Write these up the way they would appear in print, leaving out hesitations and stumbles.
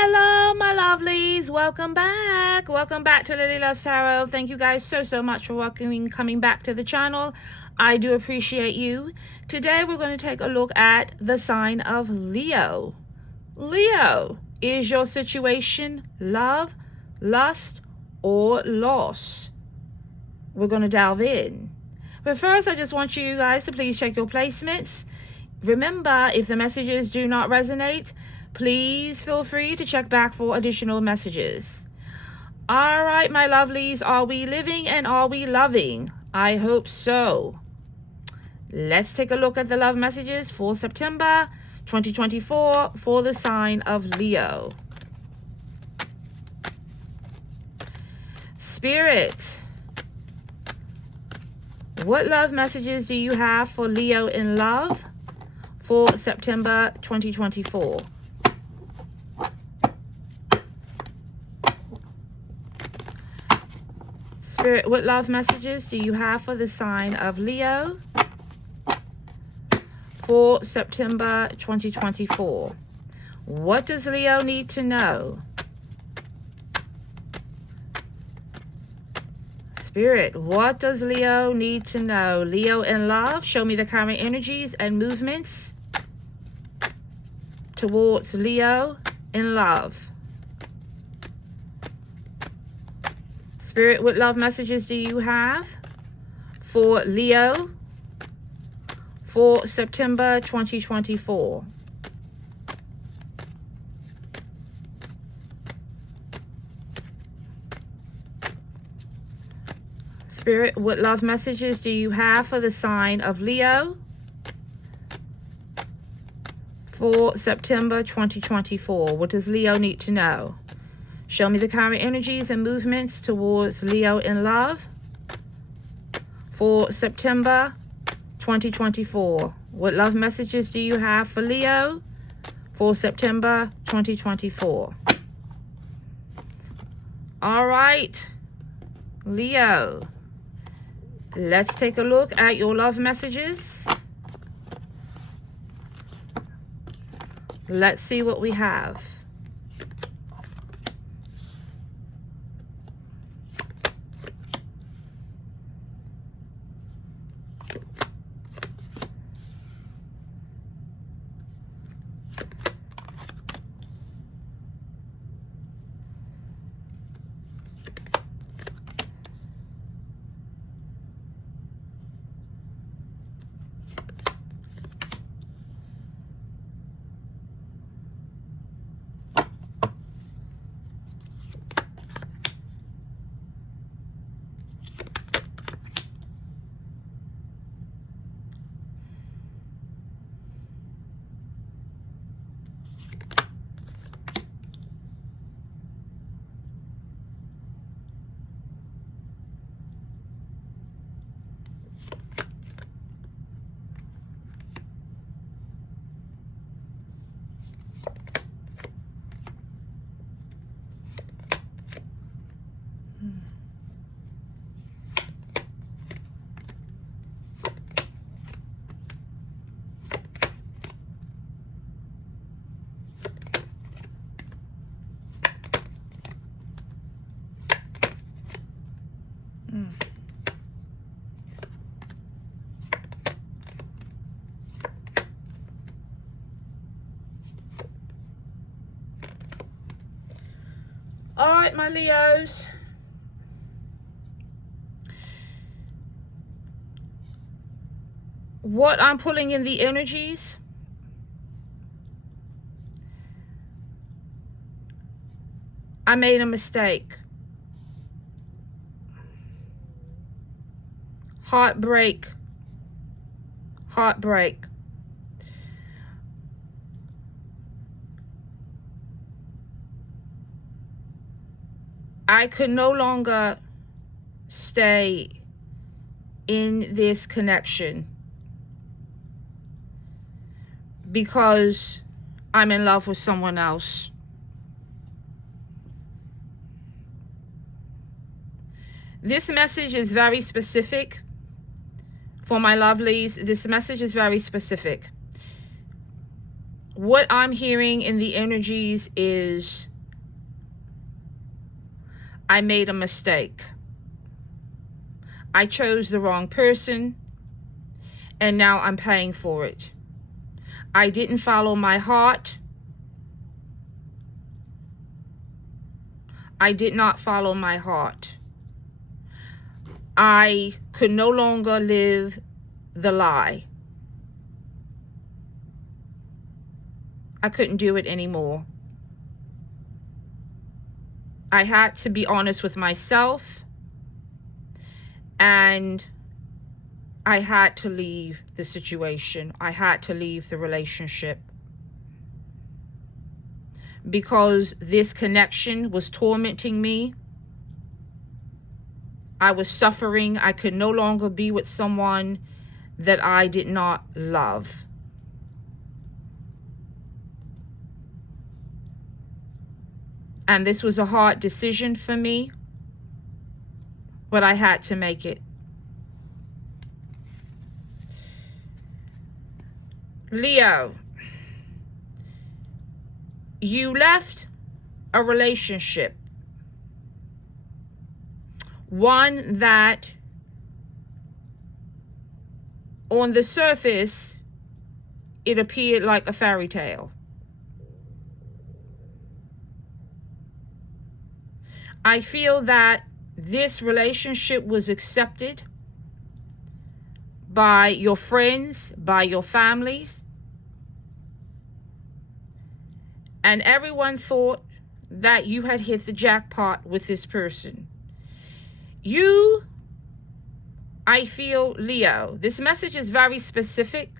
Hello, my lovelies. Welcome back. Welcome back to Lily Loves Tarot. Thank you guys so much for coming back to the channel. I do appreciate you. Today, we're going to take a look at the sign of Leo. Leo, is your situation love, lust, or loss? We're going to delve in. But first, I just want you guys to please check your placements. Remember, if the messages do not resonate, please feel free to check back for additional messages. All right, my lovelies, are we living and are we loving? I hope so. Let's take a look at the love messages for September 2024 for the sign of Leo. Spirit, what love messages do you have for Leo in love for September 2024? Spirit, what love messages do you have for the sign of Leo for September 2024? What does Leo need to know? Spirit, what does Leo need to know? Leo in love, show me the current energies and movements towards Leo in love. Spirit, what love messages do you have for Leo for September 2024? Spirit, what love messages do you have for the sign of Leo for September 2024? What does Leo need to know? Show me the current energies and movements towards Leo in love for September 2024. What love messages do you have for Leo for September 2024? All right, Leo, let's take a look at your love messages. Let's see what we have. All right, my Leos. What I'm pulling in the energies, I made a mistake. Heartbreak. Heartbreak. I could no longer stay in this connection because I'm in love with someone else. This message is very specific for my lovelies. This message is very specific. what I'm hearing in the energies is I made a mistake. I chose the wrong person, and now I'm paying for it. I didn't follow my heart. I did not follow my heart. I could no longer live the lie. I couldn't do it anymore. I had to be honest with myself, and I had to leave the situation. I had to leave the relationship because this connection was tormenting me. I was suffering. I could no longer be with someone that I did not love. And this was a hard decision for me, but I had to make it. Leo, you left a relationship, one that on the surface, it appeared like a fairy tale. I feel that this relationship was accepted by your friends, by your families, and everyone thought that you had hit the jackpot with this person. I feel, Leo, this message is very specific.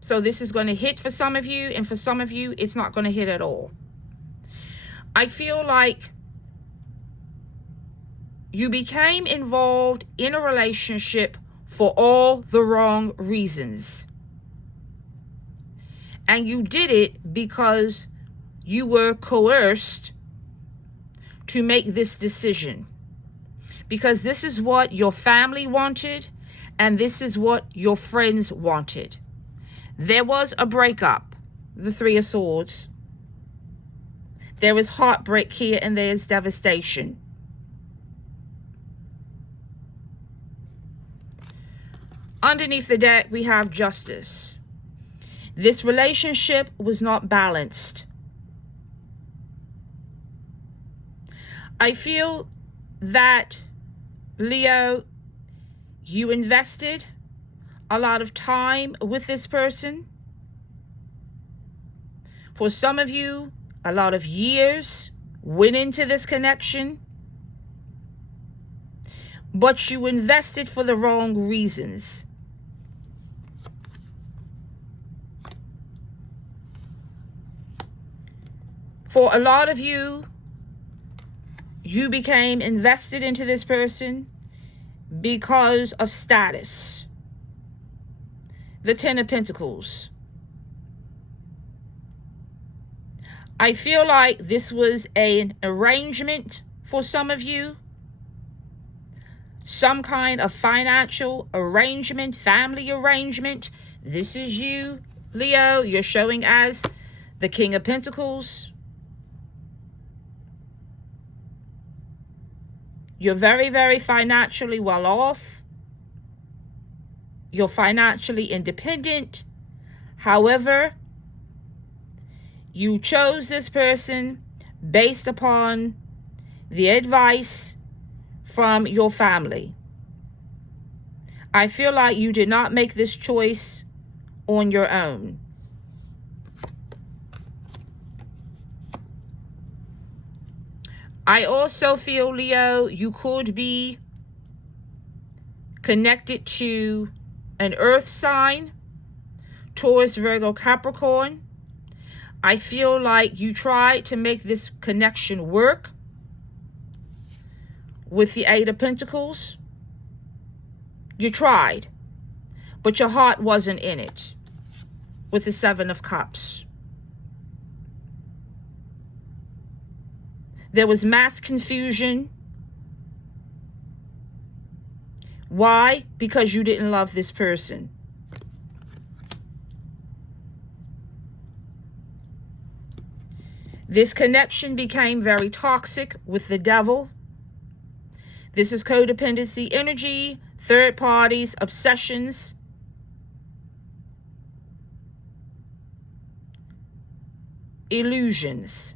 So this is going to hit for some of you, and for some of you, it's not going to hit at all. I feel like you became involved in a relationship for all the wrong reasons. And you did it because you were coerced to make this decision. Because this is what your family wanted, and this is what your friends wanted. There was a breakup, the Three of Swords. There was heartbreak here, and there's devastation. Underneath the deck, we have Justice. This relationship was not balanced. I feel that, Leo, you invested a lot of time with this person. For some of you, a lot of years went into this connection, but you invested for the wrong reasons. For a lot of you, you became invested into this person because of status. The Ten of Pentacles. I feel like this was an arrangement for some of you. Some kind of financial arrangement, family arrangement. This is you, Leo. You're showing as the King of Pentacles. You're very, very financially well off. You're financially independent. However, you chose this person based upon the advice from your family. I feel like you did not make this choice on your own. I also feel, Leo, you could be connected to an earth sign, Taurus, Virgo, Capricorn. I feel like you tried to make this connection work with the Eight of Pentacles. You tried, but your heart wasn't in it with the Seven of Cups. There was mass confusion. Why? Because you didn't love this person. This connection became very toxic with the devil. This is codependency energy, third parties, obsessions. Illusions.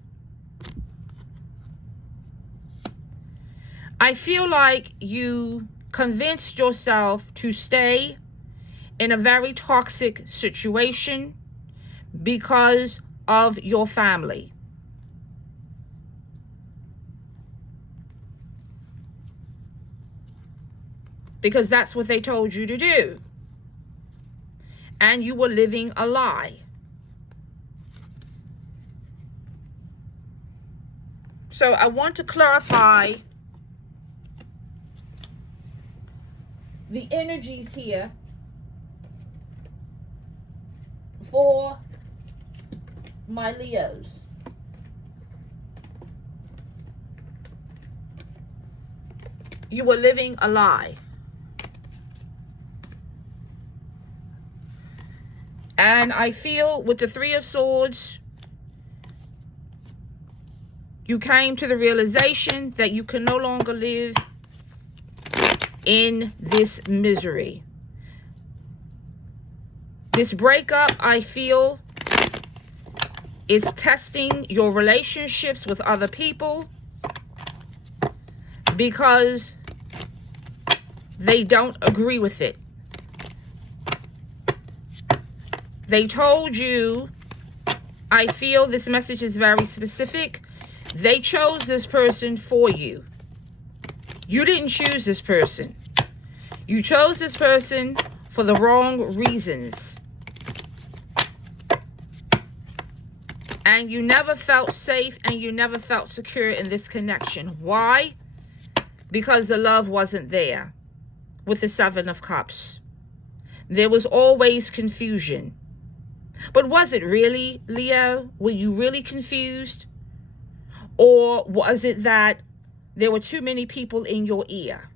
I feel like you convinced yourself to stay in a very toxic situation because of your family. Because that's what they told you to do. And you were living a lie. So I want to clarify the energies here for my Leos. You were living a lie. And I feel with the Three of Swords, you came to the realization that you can no longer live in this misery. This breakup, I feel, is testing your relationships with other people because they don't agree with it. They told you, I feel this message is very specific. They chose this person for you. You didn't choose this person. You chose this person for the wrong reasons. And you never felt safe and you never felt secure in this connection. Why? Because the love wasn't there with the Seven of Cups. There was always confusion. But was it really, Leo? Were you really confused? Or was it that there were too many people in your ear?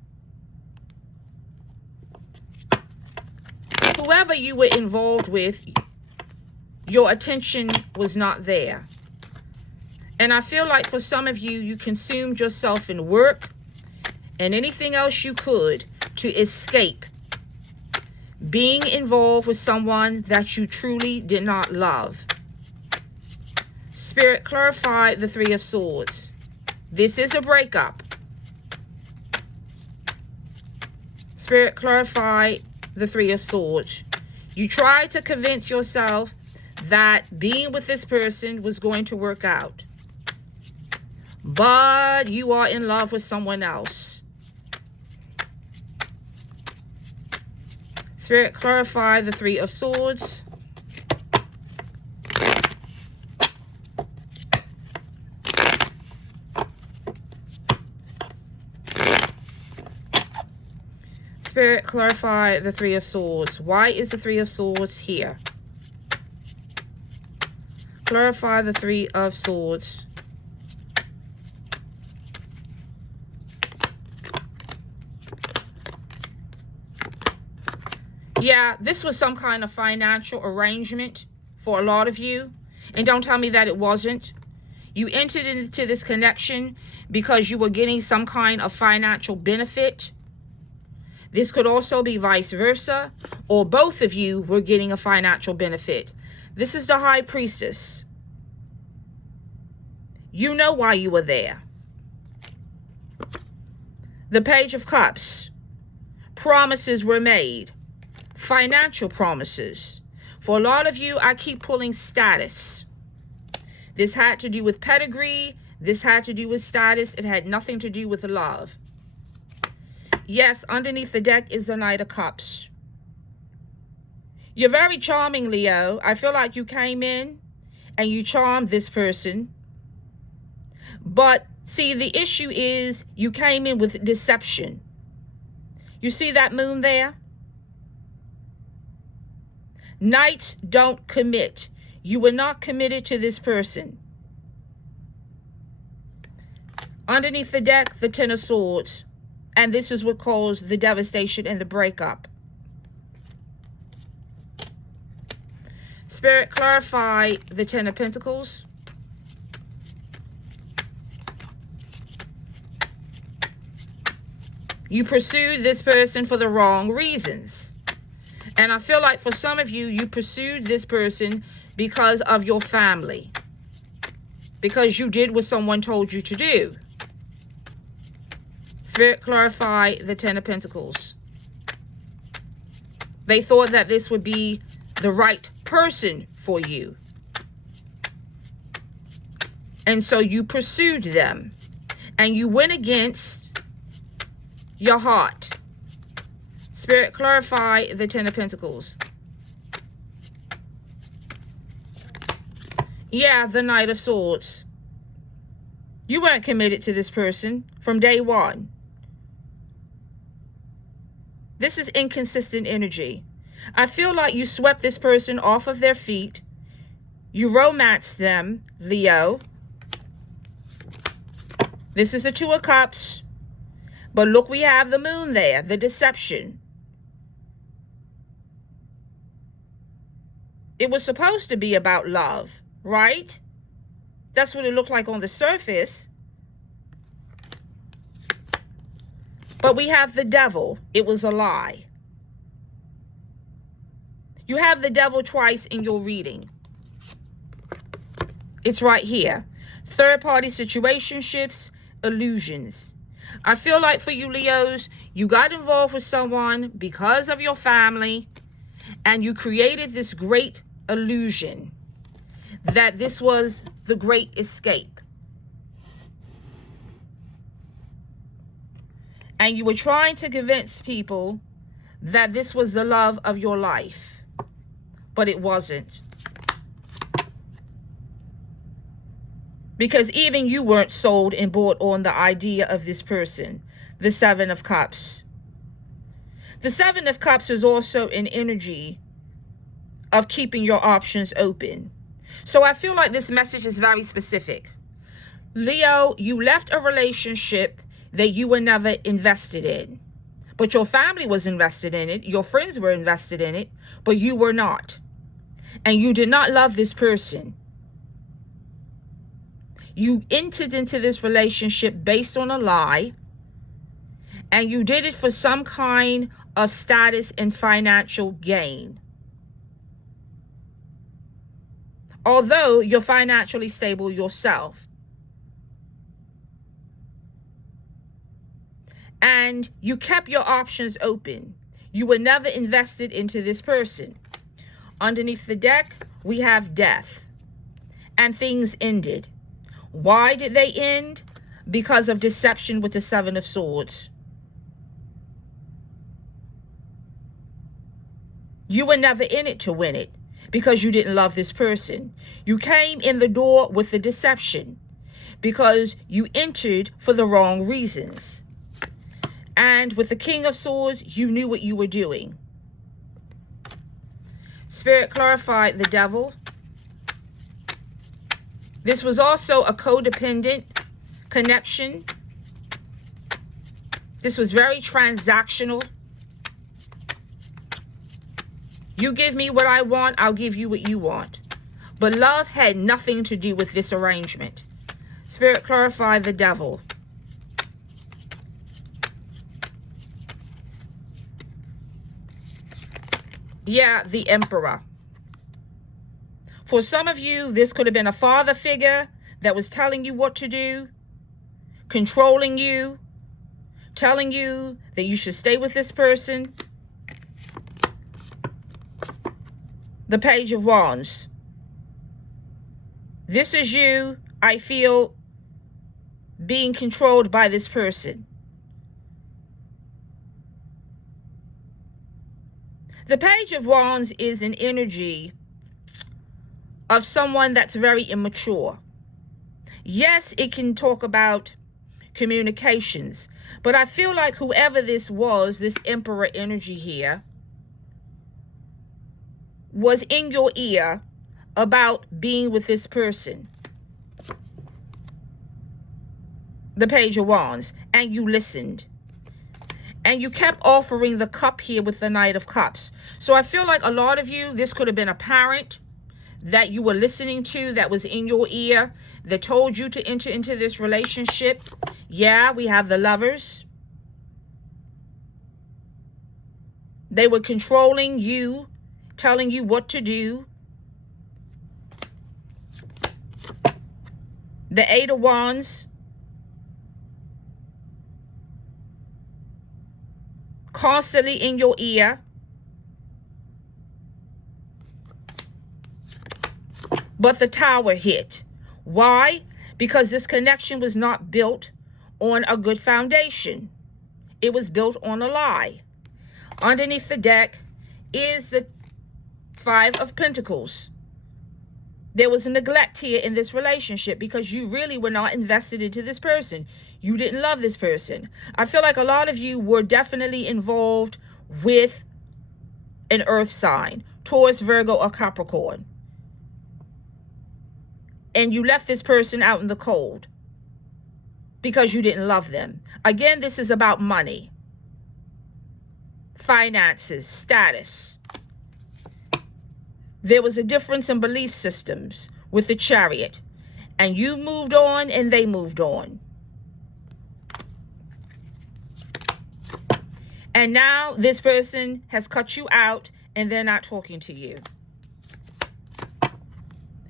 Whoever you were involved with, your attention was not there. And I feel like for some of you, you consumed yourself in work and anything else you could to escape being involved with someone that you truly did not love. Spirit, clarify the Three of Swords. This is a breakup. Spirit, clarify the Three of Swords. You tried to convince yourself that being with this person was going to work out. But you are in love with someone else. Spirit, clarify the Three of Swords. Spirit, clarify the Three of Swords. Why is the Three of Swords here? Clarify the Three of Swords. Yeah, this was some kind of financial arrangement for a lot of you. And don't tell me that it wasn't. You entered into this connection because you were getting some kind of financial benefit. This could also be vice versa, or both of you were getting a financial benefit. This is the High Priestess. You know why you were there. The Page of Cups. Promises were made. Financial promises. For a lot of you, I keep pulling status. This had to do with pedigree. This had to do with status. It had nothing to do with love. Yes, underneath the deck is the Knight of Cups. You're very charming, Leo. I feel like you came in and you charmed this person. But see, the issue is you came in with deception. You see that moon there? Knights don't commit. You were not committed to this person. Underneath the deck, the Ten of Swords. And this is what caused the devastation and the breakup. Spirit, clarify the Ten of Pentacles. You pursued this person for the wrong reasons. And I feel like for some of you, you pursued this person because of your family. Because you did what someone told you to do. Spirit, clarify the Ten of Pentacles. They thought that this would be the right person for you. And so you pursued them. And you went against your heart. Spirit, clarify the Ten of Pentacles. Yeah, the Knight of Swords. You weren't committed to this person from day one. This is inconsistent energy. I feel like you swept this person off of their feet. You romanced them, Leo. This is the Two of Cups. But look, we have the Moon there, the deception. It was supposed to be about love, right? That's what it looked like on the surface. But we have the Devil. It was a lie. You have the Devil twice in your reading. It's right here. Third-party situationships, illusions. I feel like for you Leos, you got involved with someone because of your family, and you created this great illusion that this was the great escape. And you were trying to convince people that this was the love of your life, but it wasn't. Because even you weren't sold and bought on the idea of this person, the Seven of Cups. The Seven of Cups is also an energy of keeping your options open. So I feel like this message is very specific. Leo, you left a relationship that you were never invested in. But your family was invested in it. Your friends were invested in it. But you were not. And you did not love this person. You entered into this relationship based on a lie. And you did it for some kind of status and financial gain. Although you're financially stable yourself. And you kept your options open. You were never invested into this person. Underneath the deck, we have death. And things ended. Why did they end? Because of deception with the Seven of Swords. You were never in it to win it. Because you didn't love this person. You came in the door with the deception because you entered for the wrong reasons. And with the King of Swords, you knew what you were doing. Spirit, clarify the Devil. This was also a codependent connection. This was very transactional. You give me what I want, I'll give you what you want. But love had nothing to do with this arrangement. Spirit, clarify the Devil. Yeah, the Emperor. For some of you, this could have been a father figure that was telling you what to do, controlling you, telling you that you should stay with this person. The Page of Wands. This is you, I feel, being controlled by this person. The Page of Wands is an energy of someone that's very immature. Yes, it can talk about communications, but I feel like whoever this was, this Emperor energy here, was in your ear about being with this person. The Page of Wands. And you listened. And you kept offering the cup here with the Knight of Cups. So I feel like a lot of you, this could have been a parent that you were listening to that was in your ear that told you to enter into this relationship. Yeah, we have the Lovers. They were controlling you, telling you what to do. The Eight of Wands. Constantly in your ear. But the Tower hit. Why? Because this connection was not built on a good foundation. It was built on a lie. Underneath the deck is the Five of Pentacles. There was a neglect here in this relationship because you really were not invested into this person. You didn't love this person. I feel like a lot of you were definitely involved with an earth sign, Taurus, Virgo, or Capricorn. And you left this person out in the cold because you didn't love them. Again, this is about money, finances, status. There was a difference in belief systems with the Chariot. And you moved on and they moved on. And now this person has cut you out and they're not talking to you.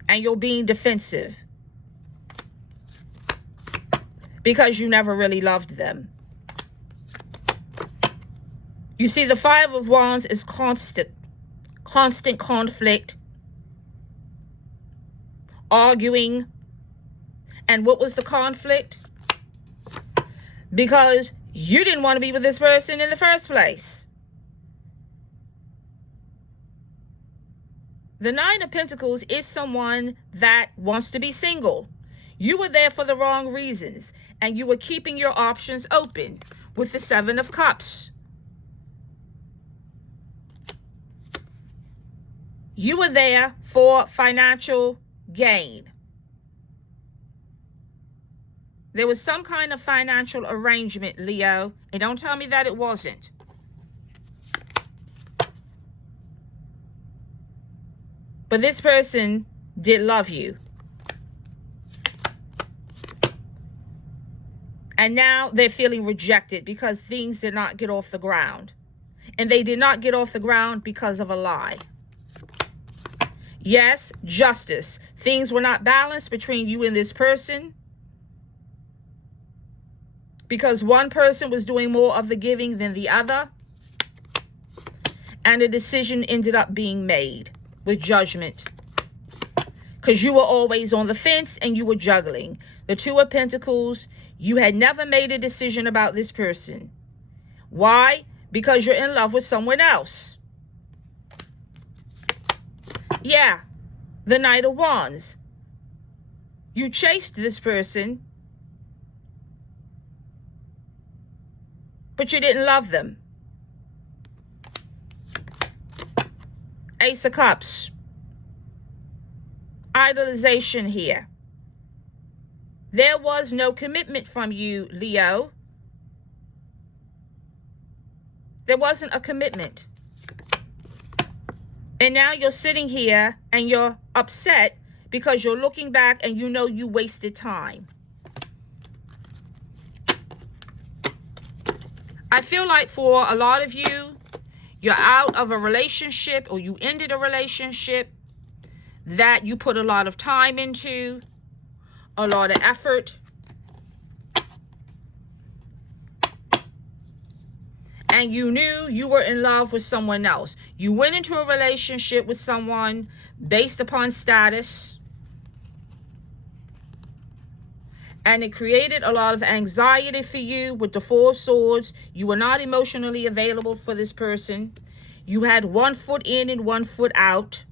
And you're being defensive because you never really loved them. You see, the Five of Wands is constant conflict, arguing. And what was the conflict? Because you didn't want to be with this person in the first place. The Nine of Pentacles is someone that wants to be single. You were there for the wrong reasons, and you were keeping your options open with the Seven of Cups. You were there for financial gain. There was some kind of financial arrangement, Leo, and don't tell me that it wasn't. But this person did love you. And now they're feeling rejected because things did not get off the ground. And they did not get off the ground because of a lie. Yes, justice. Things were not balanced between you and this person because one person was doing more of the giving than the other. And a decision ended up being made with judgment because you were always on the fence and you were juggling. The Two of Pentacles, you had never made a decision about this person. Why? Because you're in love with someone else. Yeah, the Knight of Wands. You chased this person, but you didn't love them. Ace of Cups. Idolization here. There was no commitment from you, Leo. There wasn't a commitment. And now you're sitting here and you're upset because you're looking back and you know you wasted time. I feel like for a lot of you, you're out of a relationship or you ended a relationship that you put a lot of time into, a lot of effort. And you knew you were in love with someone else. You went into a relationship with someone based upon status. And it created a lot of anxiety for you with the Four of Swords. You were not emotionally available for this person. You had one foot in and one foot out.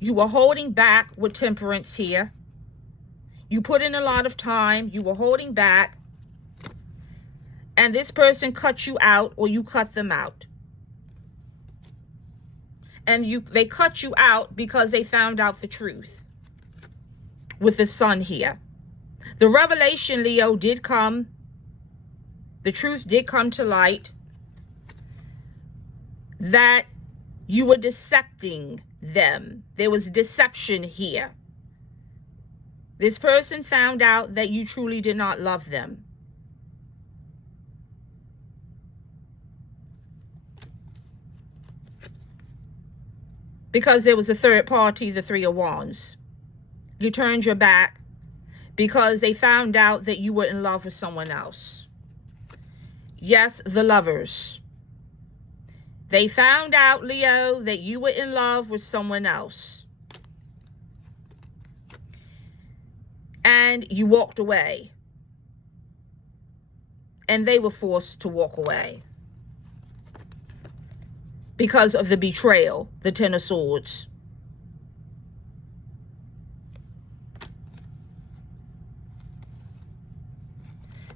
You were holding back with Temperance here. You put in a lot of time. You were holding back. And this person cut you out or you cut them out. And they cut you out because they found out the truth. With the Sun here. The revelation, Leo, did come. The truth did come to light. That you were decepting them. There was deception here. This person found out that you truly did not love them. because there was a third party, the Three of Wands. You turned your back because they found out that you were in love with someone else. Yes, the Lovers. They found out, Leo, that you were in love with someone else. And you walked away. And they were forced to walk away. Because of the betrayal, the Ten of Swords.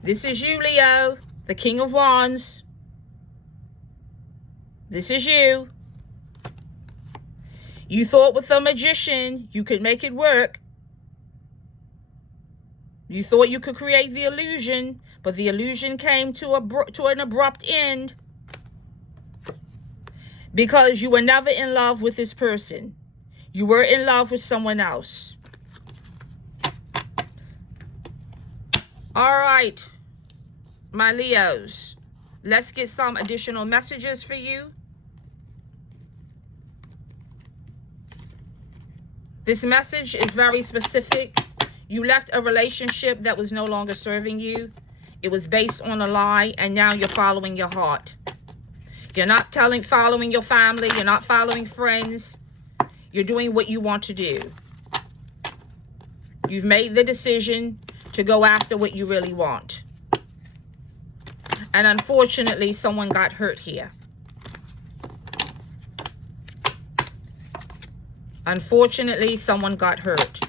This is you, Leo, the King of Wands. This is you. You thought with the Magician you could make it work. You thought you could create the illusion, but the illusion came to an abrupt end because you were never in love with this person. You were in love with someone else. All right, my Leos, let's get some additional messages for you. This message is very specific. You left a relationship that was no longer serving you. It was based on a lie, and now you're following your heart. You're not following your family. You're not following friends. You're doing what you want to do. You've made the decision to go after what you really want. And unfortunately, someone got hurt here. Unfortunately, someone got hurt.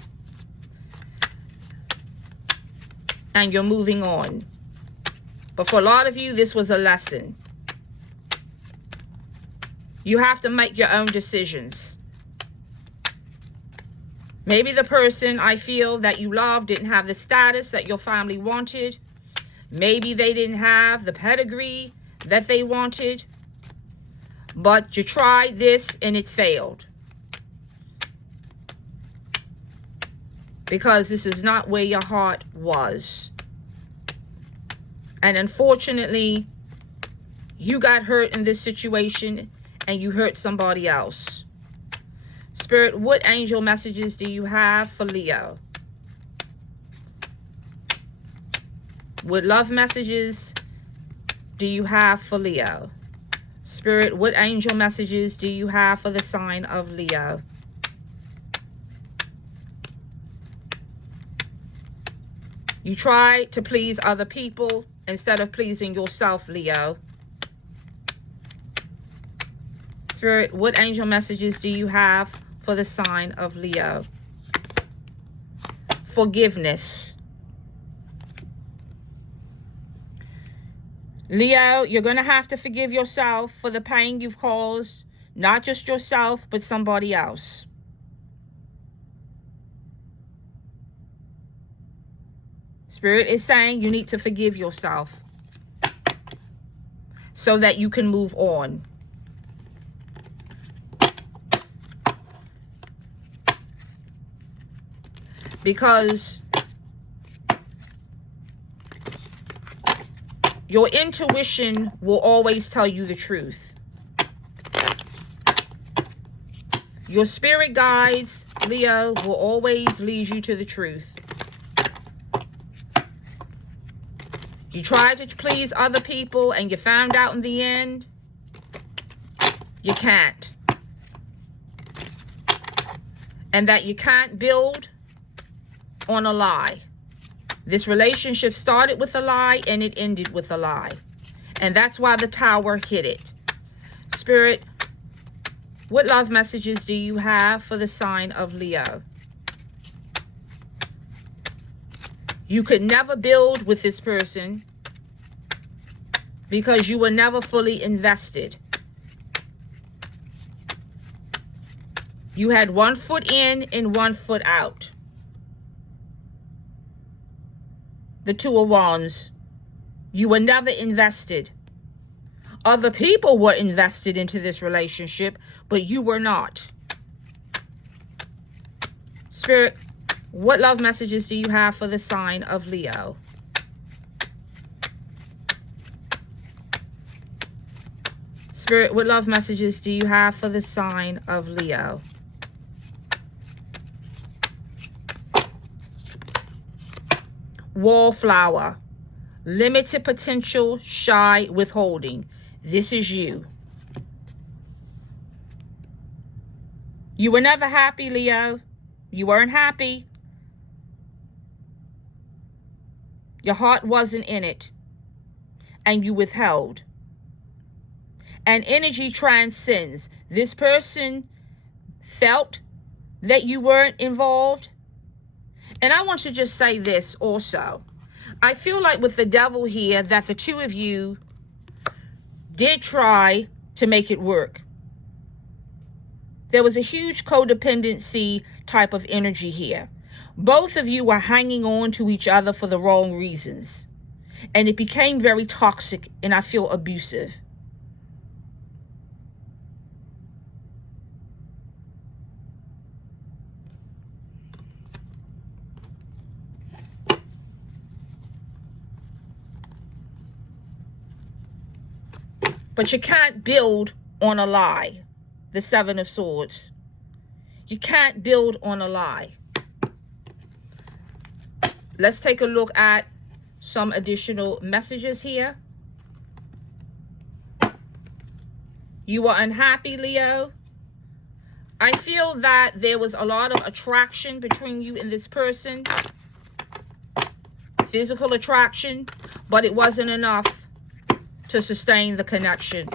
And you're moving on. But for a lot of you, this was a lesson. You have to make your own decisions. Maybe the person I feel that you love didn't have the status that your family wanted. Maybe they didn't have the pedigree that they wanted. But you tried this and it failed. Because this is not where your heart was. And unfortunately, you got hurt in this situation and you hurt somebody else. Spirit, what angel messages do you have for Leo? What love messages do you have for Leo? Spirit, what angel messages do you have for the sign of Leo? You try to please other people instead of pleasing yourself, Leo. Spirit, what angel messages do you have for the sign of Leo? Forgiveness. Leo, you're going to have to forgive yourself for the pain you've caused, not just yourself, but somebody else. Spirit is saying you need to forgive yourself so that you can move on. Because your intuition will always tell you the truth. Your spirit guides, Leo, will always lead you to the truth. You tried to please other people and you found out in the end, you can't. And that you can't build on a lie. This relationship started with a lie and it ended with a lie. And that's why the Tower hit it. Spirit, what love messages do you have for the sign of Leo? You could never build with this person because you were never fully invested. You had 1 foot in and 1 foot out. The Two of Wands. You were never invested. Other people were invested into this relationship, but you were not. Spirit, what love messages do you have for the sign of Leo? Spirit, what love messages do you have for the sign of Leo? Wallflower. Limited potential, shy, withholding. This is you. You were never happy, Leo. You weren't happy. Your heart wasn't in it. And you withheld. And energy transcends. This person felt that you weren't involved. And I want to just say this also. I feel like with the devil here that the two of you did try to make it work. There was a huge codependency type of energy here. Both of you were hanging on to each other for the wrong reasons. And it became very toxic and I feel abusive. But you can't build on a lie. The Seven of Swords. You can't build on a lie. Let's take a look at some additional messages here. You were unhappy, Leo. I feel that there was a lot of attraction between you and this person. Physical attraction, but it wasn't enough to sustain the connection.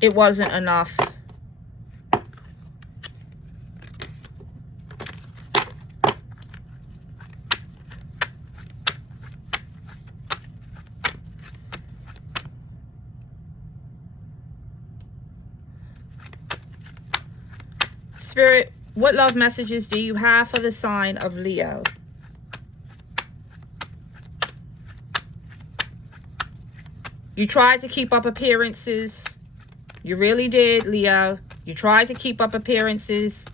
It wasn't enough. Spirit, what love messages do you have for the sign of Leo? You tried to keep up appearances. You really did, Leo. You tried to keep up appearances.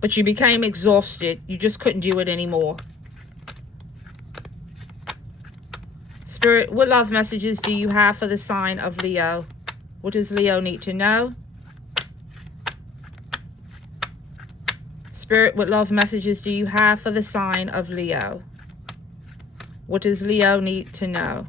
But you became exhausted. You just couldn't do it anymore. Spirit, what love messages do you have for the sign of Leo? What does Leo need to know? Spirit, what love messages do you have for the sign of Leo? What does Leo need to know?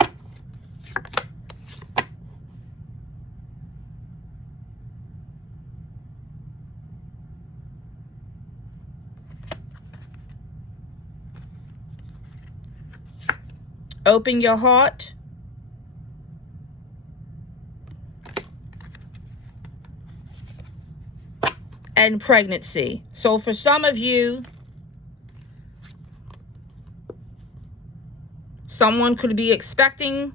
Open your heart. And pregnancy. So for some of you, someone could be expecting.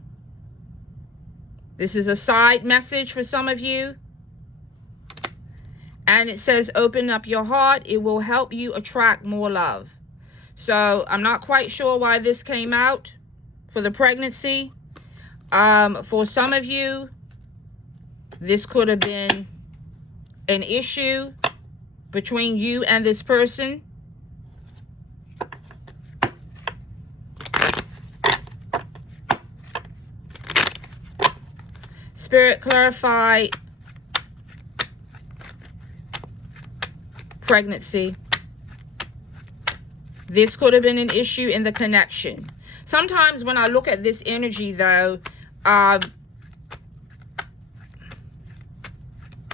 This is a side message for some of you. And it says, open up your heart. It will help you attract more love. So I'm not quite sure why this came out for the pregnancy. For some of you, this could have been an issue between you and this person. Spirit, clarify pregnancy. This could have been an issue in the connection. Sometimes when I look at this energy, though,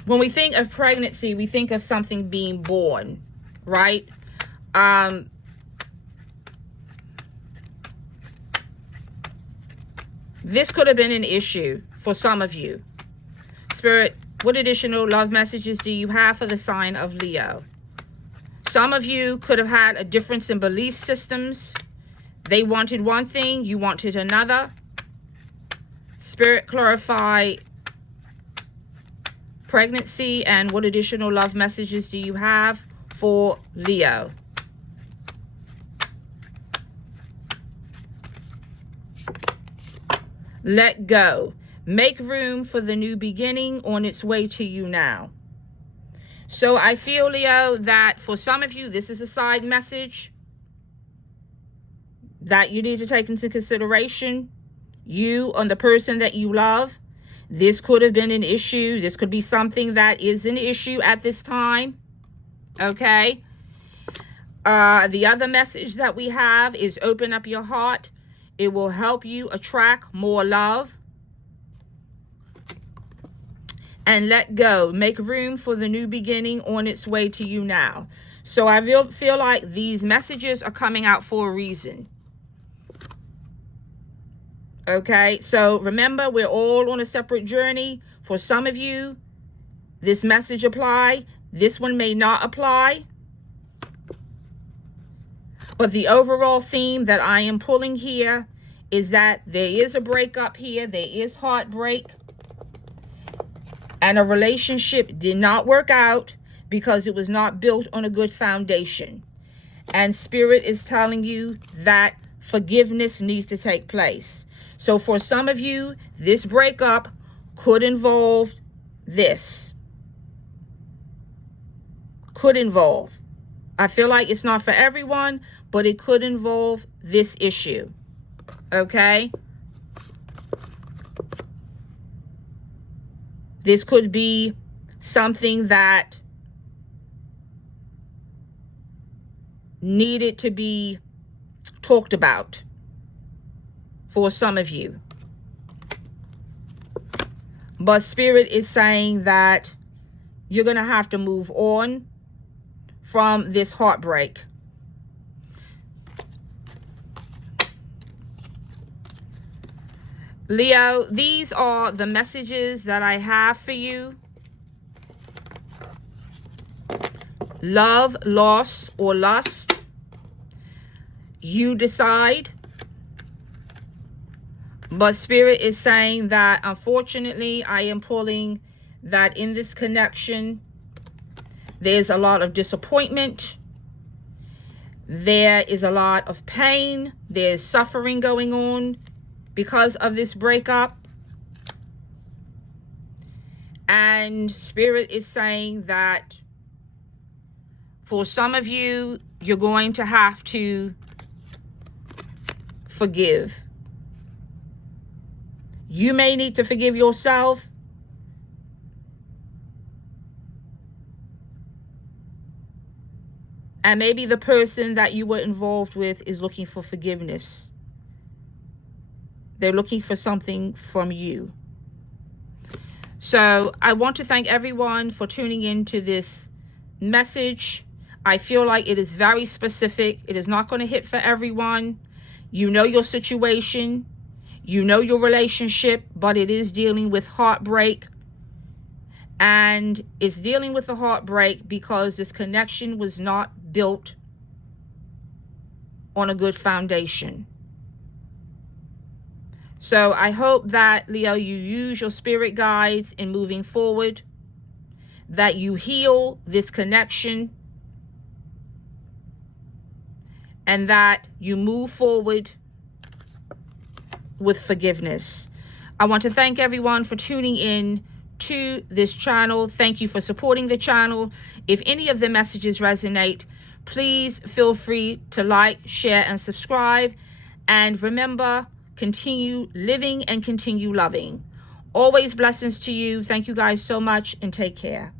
when we think of pregnancy, we think of something being born, right? This could have been an issue for some of you. Spirit, what additional love messages do you have for the sign of Leo? Some of you could have had a difference in belief systems. They wanted one thing, you wanted another. Spirit, clarify pregnancy, and what additional love messages do you have for Leo? Let go. Make room for the new beginning on its way to you now. So I feel, Leo, that for some of you, this is a side message that you need to take into consideration. you and the person that you love. This could have been an issue. This could be something that is an issue at this time. Okay. The other message that we have is open up your heart. It will help you attract more love. And let go. Make room for the new beginning on its way to you now. So I feel like these messages are coming out for a reason. Okay, so remember, we're all on a separate journey. For some of you, this message apply. This one may not apply. But the overall theme that I am pulling here is that there is a breakup here. There is heartbreak. And a relationship did not work out because it was not built on a good foundation. And Spirit is telling you that forgiveness needs to take place. So for some of you, this breakup could involve this. Could involve. I feel like it's not for everyone, but it could involve this issue. Okay? This could be something that needed to be talked about for some of you. But Spirit is saying that you're going to have to move on from this heartbreak. Leo, these are the messages that I have for you. Love, loss, or lust. You decide. But Spirit is saying that, unfortunately, I am pulling that in this connection, there's a lot of disappointment. There is a lot of pain. There's suffering going on because of this breakup. And Spirit is saying that for some of you, you're going to have to forgive. You may need to forgive yourself. And maybe the person that you were involved with is looking for forgiveness. They're looking for something from you. So I want to thank everyone for tuning into this message. I feel like it is very specific. It is not going to hit for everyone. You know your situation. You know your relationship, but it is dealing with heartbreak. And it's dealing with the heartbreak because this connection was not built on a good foundation. So I hope that, Leo, you use your spirit guides in moving forward, that you heal this connection, and that you move forward with forgiveness. I want to thank everyone for tuning in to this channel. Thank you for supporting the channel. If any of the messages resonate, please feel free to like, share, and subscribe. And remember, continue living and continue loving. Always blessings to you. Thank you guys so much and take care.